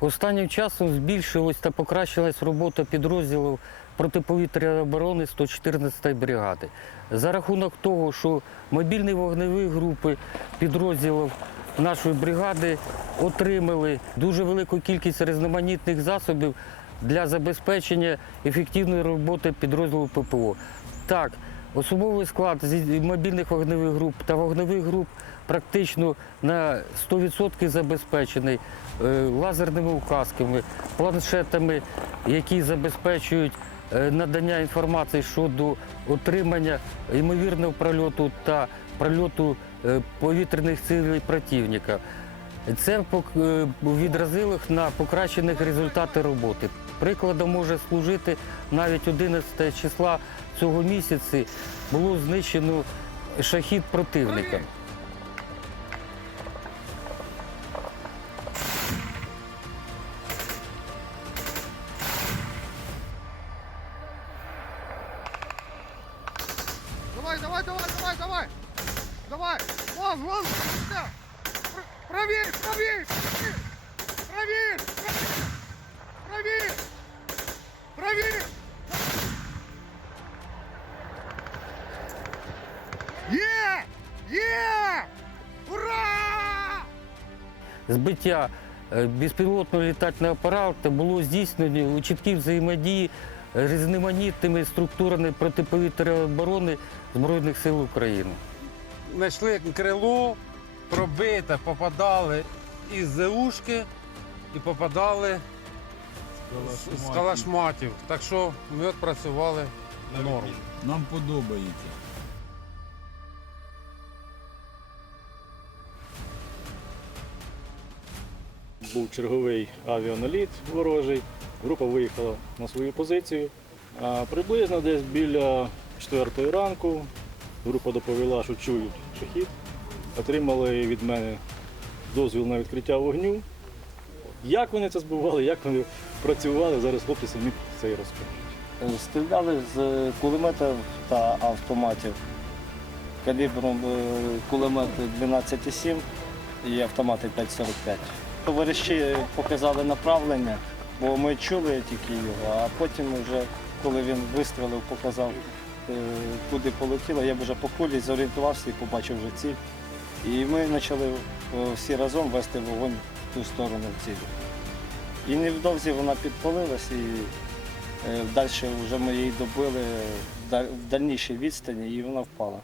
Останнім часом збільшилась та покращилась робота підрозділів протиповітряної оборони 114-ї бригади. За рахунок того, що мобільні вогневі групи підрозділів нашої бригади отримали дуже велику кількість різноманітних засобів для забезпечення ефективної роботи підрозділу ППО. Так, особовий склад зі мобільних вогневих груп та вогневих груп практично на 100% забезпечений е, лазерними указками, планшетами, які забезпечують е, надання інформації щодо отримання ймовірного прольоту та прольоту е, повітряних цілей противника. Це відразило на покращених результати роботи. Прикладом може служити навіть 11 числа цього місяці було знищено шахід противника. Давай, давай, давай, давай, давай! Давай! Вон, вон! сюда! Пр- Проверь, проверь! Проверь! Е! Е! Ура! Збиття е, безпілотного літального апарату було здійснено у чіткій взаємодії з різноманітними структурами протиповітряної оборони Збройних сил України. знайшли крило, пробите, попадали із ЗУшки і попадали з- калашматів. Так що ми от працювали норм. Нам подобається. Був черговий авіаналіт ворожий. Група виїхала на свою позицію. А приблизно десь біля 4 ранку група доповіла, що чують шахід. Отримали від мене дозвіл на відкриття вогню. Як вони це збивали, як вони працювали, зараз хлопці самі це і розкажуть. Стріляли з кулеметів та автоматів калібром е, кулемет 12,7 і автомати 5,45. Товариші показали направлення, бо ми чули тільки його, а потім вже, коли він вистрілив, показав, е, куди полетіло, я вже по кулі зорієнтувався і побачив вже ціль. І ми почали е, всі разом вести вогонь в ту сторону цілі. І невдовзі вона підпалилась і Далі вже ми її добили в дальнішій відстані і вона впала.